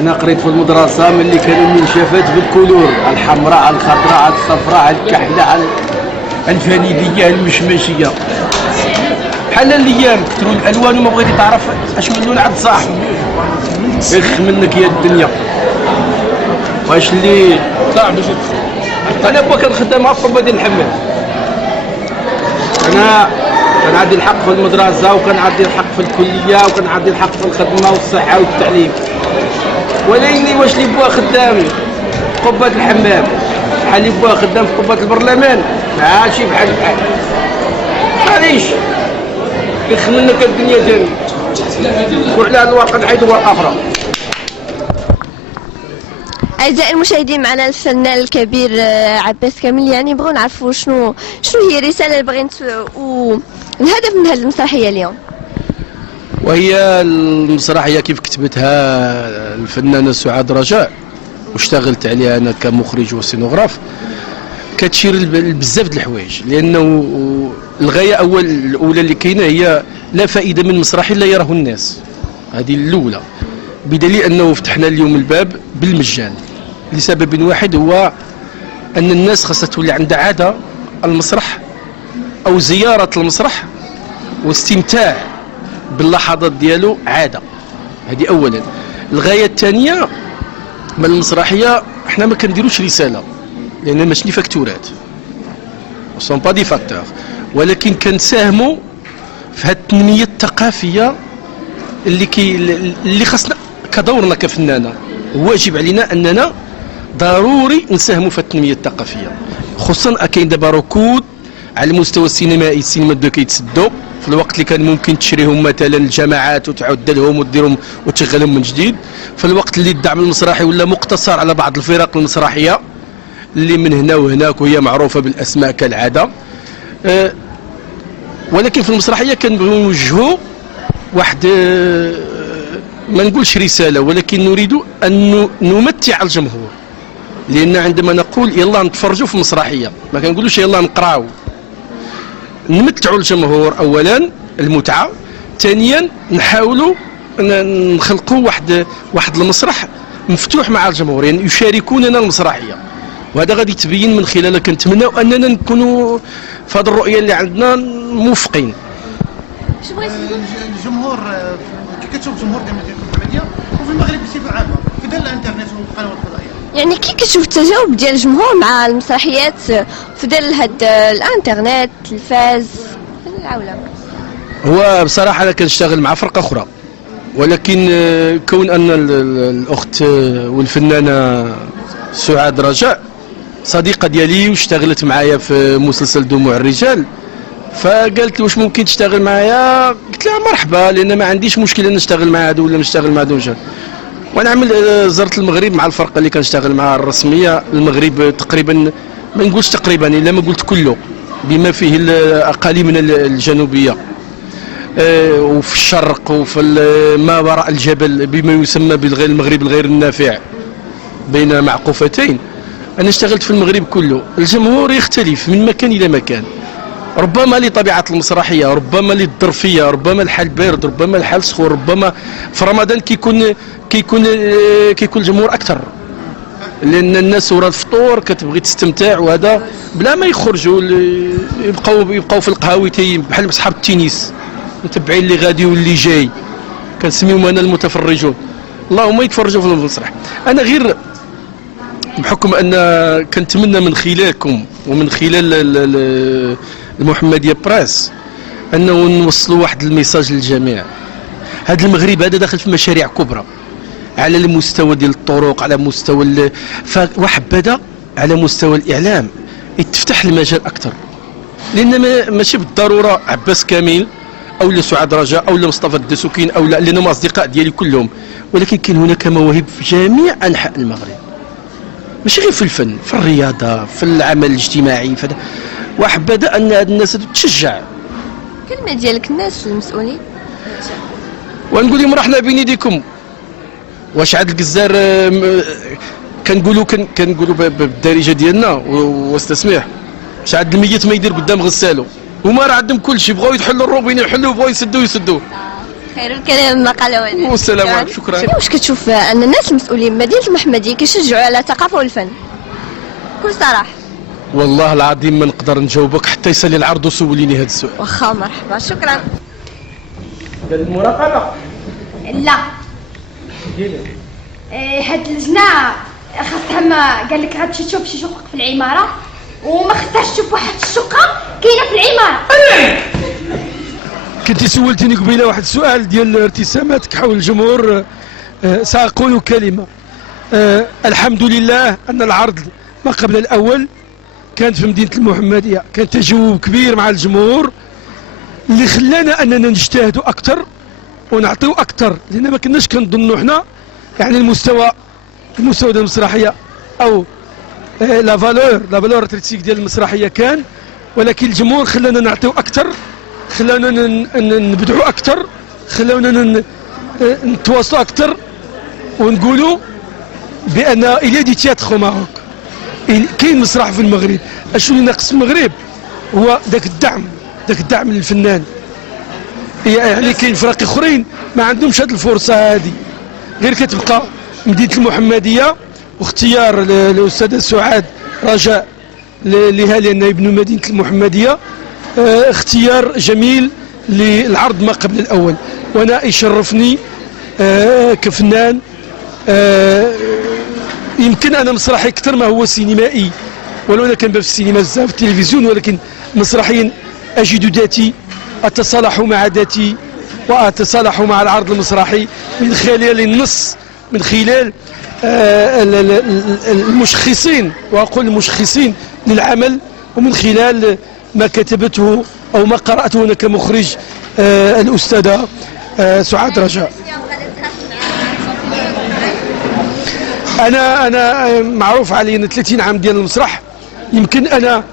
انا قريت في المدرسه ملي كانوا المنشفات بالكولور، الحمراء، الخضراء، الصفراء، الكحله، الفانيليه، المشماشيه، بحال الايام ترو الالوان وما بغيتي تعرف اش من لون عاد صاح اخ منك يا الدنيا. واش اللي صعب باش انا با كنخدم مع الطلبه ديال الحمام، انا كان عندي الحق في المدرسه وكان عندي الحق في الكليه وكان عندي الحق في الخدمه والصحه والتعليم، ولكن واش اللي بوا خدام في قبه الحمام بحال اللي بوا خدام في قبه البرلمان ماشي بحال معليش اخ منك الدنيا ديالي. وعلى هذا الواقع نحيدوا ورقه اخرى. أعزائي المشاهدين، معنا الفنان الكبير عباس كامل. يعني نبغوا نعرفوا شنو هي الرسالة اللي بغيت والهدف من هذه المسرحية اليوم. وهي المسرحية كيف كتبتها الفنانة سعاد رجاء واشتغلت عليها أنا كمخرج وسينوغراف، كتشير بزاف د الحوايج، لأنه الغاية الأولى اللي كاينة هي لا فائدة من مسرحي لا يراه الناس، هذه الأولى، بدليل أنه فتحنا اليوم الباب بالمجان لسبب واحد، هو أن الناس خاصها تولي عندها عادة المسرح أو زيارة المسرح واستمتاع باللحظات ديالو عادة. هذه أولا. الغاية الثانية من المسرحية، احنا ما كنديروش رسالة لأن ماشي دي فاكتورات سون با دي فاكتور، ولكن كنساهموا في هذه التنمية الثقافية اللي خاصنا كدورنا كفنانة، واجب علينا أننا ضروري نساهموا في التنمية الثقافية، خصوصا كاين دابا ركود على المستوى السينمائي. السينما بداو كيتسدوا في الوقت اللي كان ممكن تشريهم مثلا الجماعات وتعد لهم وديرهم وتشغلهم من جديد، في الوقت اللي الدعم المسرحي ولا مقتصر على بعض الفرق المسرحيه اللي من هنا وهناك وهي معروفه بالاسماء كالعاده. ولكن في المسرحيه كنبغيو نوجهوا واحد ما نقولش رساله، ولكن نريد ان نمتع الجمهور، لان عندما نقول يلا نتفرجوا في مسرحيه ما كنقولوش يلا نقراو، نمتعوا الجمهور اولا المتعه، ثانيا نحاولوا نخلقوا واحد المسرح مفتوح مع الجمهور، يعني يشاركوننا المسرحيه، وهذا غادي يتبين من خلاله. كنتمناو اننا نكونوا في هذه الرؤيه اللي عندنا موفقين. شو بغيتي تقول؟ الجمهور كي كتشوف الجمهور ديال المدينه وفي المغرب بصفه عامه في دار الانترنت والقنوات الفضائيه، يعني كي كتشوف التجاوب ديال الجمهور مع المسرحيات في ديال هاد الانترنت التلفاز العولمه؟ هو بصراحه انا كنشتغل مع فرقه اخرى، ولكن كون ان الاخت والفنانه سعاد رجاء صديقه ديالي واشتغلت معايا في مسلسل دموع الرجال، فقالت واش ممكن تشتغل معايا؟ قلت لها مرحبا، لان ما عنديش مشكله نشتغل مع هذا ولا نشتغل مع هذا. وانا زرت المغرب مع الفرقه اللي كنشتغل معها الرسميه. المغرب تقريبا ما نقولش تقريبا الا ما قلت كله، بما فيه الاقاليم من الجنوبيه وفي الشرق وفي ما وراء الجبل بما يسمى بالمغرب الغير النافع بين معقوفتين. انا اشتغلت في المغرب كله. الجمهور يختلف من مكان الى مكان، ربما لطبيعه المسرحيه، ربما للظرفيه، ربما الحال بارد، ربما الحال سخون، ربما في رمضان كيكون الجمهور اكثر، لان الناس ورا الفطور كتبغي تستمتع، وهذا بلا ما يخرجوا يبقاو في القهاوي بحال بصحاب التنس متبعين اللي غادي واللي جاي، كنسميهم انا المتفرجون، اللهم يتفرجوا في المسرح. انا غير بحكم ان كنتمنى من خلالكم ومن خلال المحمديه براس انه نوصلوا واحد الميساج للجميع. هذا المغرب هذا داخل في مشاريع كبرى على المستوى ديال الطرق، على مستوى وحبذا على مستوى الاعلام يتفتح المجال اكثر، لان ماشي بالضروره عباس كامل او سعاد رجاء او مصطفى الدسوكين او لا، لانهم اصدقاء ديالي كلهم، ولكن كاين هناك مواهب في جميع انحاء المغرب، ماشي غير في الفن، في الرياضه، في العمل الاجتماعي، وحبذا ان هاد الناس تشجع. كلمه ديالك الناس المسؤولين ونقول لهم رحنا بين يديكم. واش عاد الجزار كنقولوا بالدارجه ديالنا واستسمح، واش عاد الميت ما يدير قدام غسالو، هما راه عندهم كل شيء، بغاو يحلوا الروبين يحلوا، بغاو يسدوا. خير الكلام ما قال والد. والسلام عليكم، شكرا. واش كتشوف ان الناس المسؤولين بمدينه المحمديه كيشجعوا على الثقافه والفن؟ بكل صراحه. والله العظيم ما نقدر نجاوبك حتى يسالي العرض وسوليني هذا السؤال. واخا مرحبا، شكرا. قال المراقبه لا هاد اللجنة خاصها ما قال لك غتمشي تشوف شي شقق في العمارة وما خصهاش تشوف واحد الشقة كاينة في العمارة. كنتي سولتيني قبيله واحد السؤال ديال ارتساماتك حول الجمهور. سأقول كلمة. الحمد لله أن العرض ما قبل الأول كانت في مدينة المحمدية، كان تجاوب كبير مع الجمهور اللي خلانا أننا نجتهدوا أكثر ونعطيو أكثر، لأن ما كناش كنظنوا حنا يعني المستوى ديال المسرحية أو لا فالور ارتستيك ديال المسرحية كان، ولكن الجمهور خلانا نعطيو أكثر، خلانا نبدعوا أكثر، خلانا نتواصلوا أكثر ونقولوا بأن إلي دي تياتر ماروك كاين مسرح في المغرب. اشنو اللي ناقص المغرب هو داك الدعم للفنان. يعني كاين فرق اخرين ما عندهمش هذه الفرصه هذه، غير كتبقى مدينه المحمديه واختيار الاستاذه سعاد رجاء لها لانها ابن مدينه المحمديه اختيار جميل للعرض ما قبل الاول. وانا يشرفني كفنان يمكن انا مسرحي اكثر ما هو سينمائي، ولو انا كنبان في السينما بزاف في التلفزيون، ولكن مسرحيا اجد ذاتي اتصالح مع ذاتي واتصالح مع العرض المسرحي من خلال النص، من خلال المشخصين، واقول المشخصين للعمل، ومن خلال ما كتبته او ما قراته انا كمخرج الاستاذه سعاد رجاء. انا معروف علي ان 30 عام ديال المسرح، يمكن انا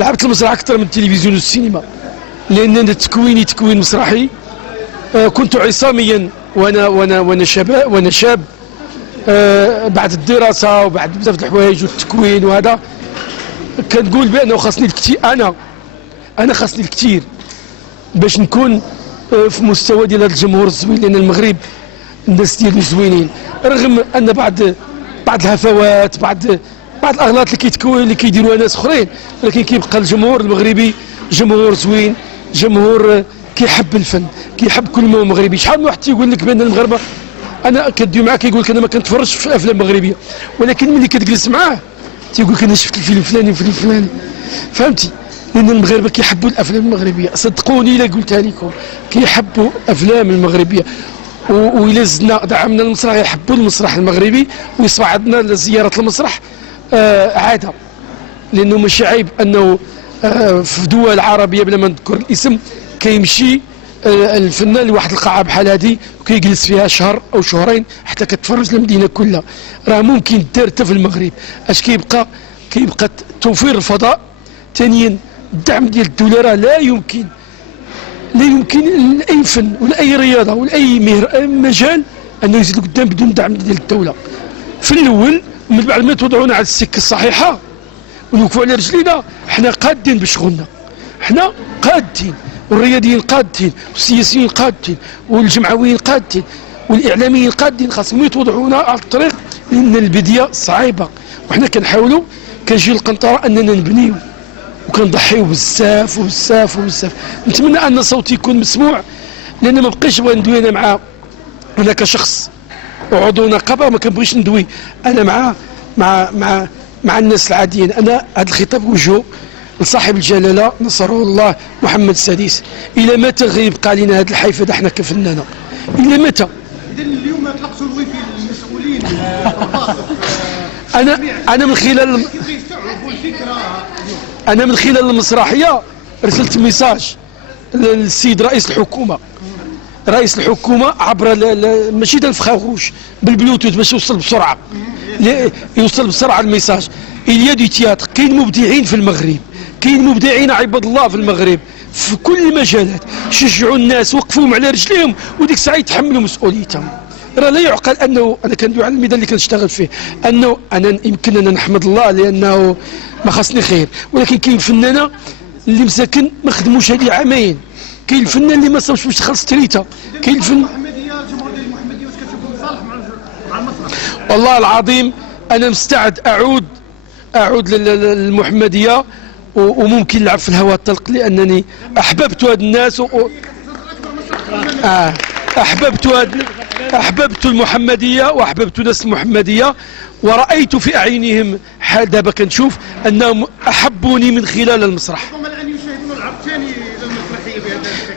لعبت المسرح اكثر من التلفزيون والسينما، لان تكويني تكوين مسرحي. كنت عصاميا وانا شاب بعد الدراسه وبعد بزاف د الحوايج والتكوين وهذا، كنقول بانه خاصني الكثير، انا خاصني الكثير باش نكون في مستوى ديال هذا الجمهور الزوين، لان المغرب الناس ديالو زوينين، رغم ان بعض الهفوات، بعض الاغلاط اللي كيديروها ناس اخرين، ولكن كيبقى الجمهور المغربي جمهور زوين، جمهور كيحب الفن، كيحب كل ما هو مغربي. شحال من واحد تيقول لك بان المغاربه، انا كندوي معاه كيقول لك انا ما كنتفرجش في افلام مغربيه، ولكن ملي كتجلس معاه تيقول لك انا شفت الفيلم الفلاني والفيلم الفلاني، فهمتي؟ لان المغاربه كيحبوا الافلام المغربيه، صدقوني الا قلتها لكم كيحبوا الافلام المغربيه. وإلا زدنا دعمنا المسرح يحبوا المسرح المغربي، ويصبح عندنا لزيارة المسرح عادة، لأنه ماشي عيب أنه في دول عربية بلا ما نذكر الاسم كيمشي الفنان لواحد القاعة بحال هذه وكيجلس فيها شهر أو شهرين حتى كتفرج المدينة كلها. راه ممكن دار حتى في المغرب. اش كيبقى توفير الفضاء، ثانيا الدعم ديال الدولة. راه لا يمكن لاي فن ولا اي رياضه ولا اي مجال انه يزيد قدام بدون دعم ديال الدوله. في الاول من بعد ما توضعونا على السكه الصحيحه ونوقفوا على رجلينا، حنا قادين بشغلنا، حنا قادين، والرياضيين قادين، والسياسيين قادين، والجمعويين قادين، والاعلاميين قادين. خاصهم يتوضعونا على الطريق، لان البديه صعيبه، وحنا كنحاولوا كنجي القنطره اننا نبنيو وكنضحيو بزاف وبزاف وبزاف. نتمنى ان صوتي يكون مسموع، لان ما بقيتش بغا ندوي انا انا كشخص وعضو نقابه، وما كنبغيش ندوي انا مع الناس العاديين. انا هذا الخطاب وجهه لصاحب الجلاله نصره الله محمد السادس. الى متى غيبقى علينا هذا الحيف هذا حنا كفنانه؟ الى متى؟ اذا اليوم اطلقتوا الويفي للمسؤولين انا من خلال المسرحيه رسلت ميساج للسيد رئيس الحكومه عبر ماشي ديال الفخاخوش، بالبلوتوث باش يوصل بسرعه الميساج. اليا دي تياتر، كاين مبدعين في المغرب، كاين مبدعين عباد الله في المغرب في كل المجالات. شجعوا الناس، وقفوهم على رجليهم، وديك الساعه يتحملوا مسؤوليتهم. راه لا يعقل انه انا كندوي على الميدان اللي كنشتغل فيه، انه انا يمكن ان نحمد الله لانه ما خاصني خير، ولكن كاين فنانه اللي مساكن ما خدموش هذه عامين، كاين الفنان اللي ما صوبش باش تخلص تريته، كاين الفن. المحمديه الجمهور ديال المحمديه واش كتشوفوا مصالح مع المسرح؟ والله العظيم انا مستعد اعود للمحمديه وممكن نلعب في الهواء الطلق، لانني احببت هاد الناس احببت المحمديه واحببت ناس المحمديه، ورأيت في أعينهم حال دابا كنشوف أنهم أحبوني من خلال المسرح. ربما الآن يشاهدون العرض الثاني للمسرحية بهذا الشكل.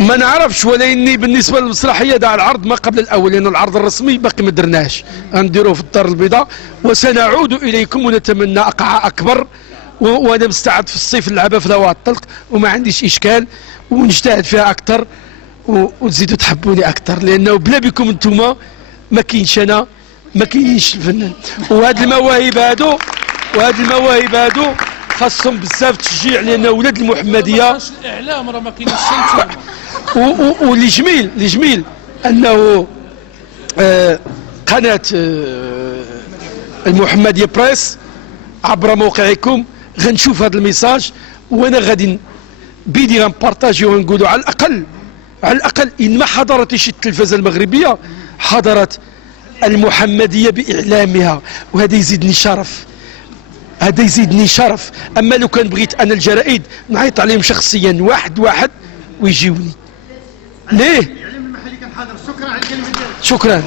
ما نعرفش، ولكني بالنسبة للمسرحية دع العرض ما قبل الأول، لأن العرض الرسمي باقي ما درناهش، غنديروه في الدار البيضاء وسنعود إليكم ونتمنى أقعة أكبر. وأنا مستعد في الصيف نلعبها في الهواء الطلق وما عنديش إشكال، ونجتهد فيها أكثر وتزيدوا تحبوني أكثر، لأنه بلا بكم أنتم ما كاينش أنا، ما كاينش الفنان. وهاد المواهب هادو خاصهم بزاف تشجيع، لان ولاد المحمديه الاعلام راه ما كاينش. واللي جميل انه قناه المحمديه بريس عبر موقعكم غنشوف هذا الميساج، وانا غادي بيدي غنبارطاجيو ونقولوا على الاقل ان ما حضرتش التلفزه المغربيه حضرت المحمديه باعلامها، وهذا يزيدني شرف. اما لو كان بغيت انا الجرائد نعيط عليهم شخصيا واحد ويجيوني ليه. الاعلام المحلي كان حاضر. شكرا على الكلمه ديالك. شكرا.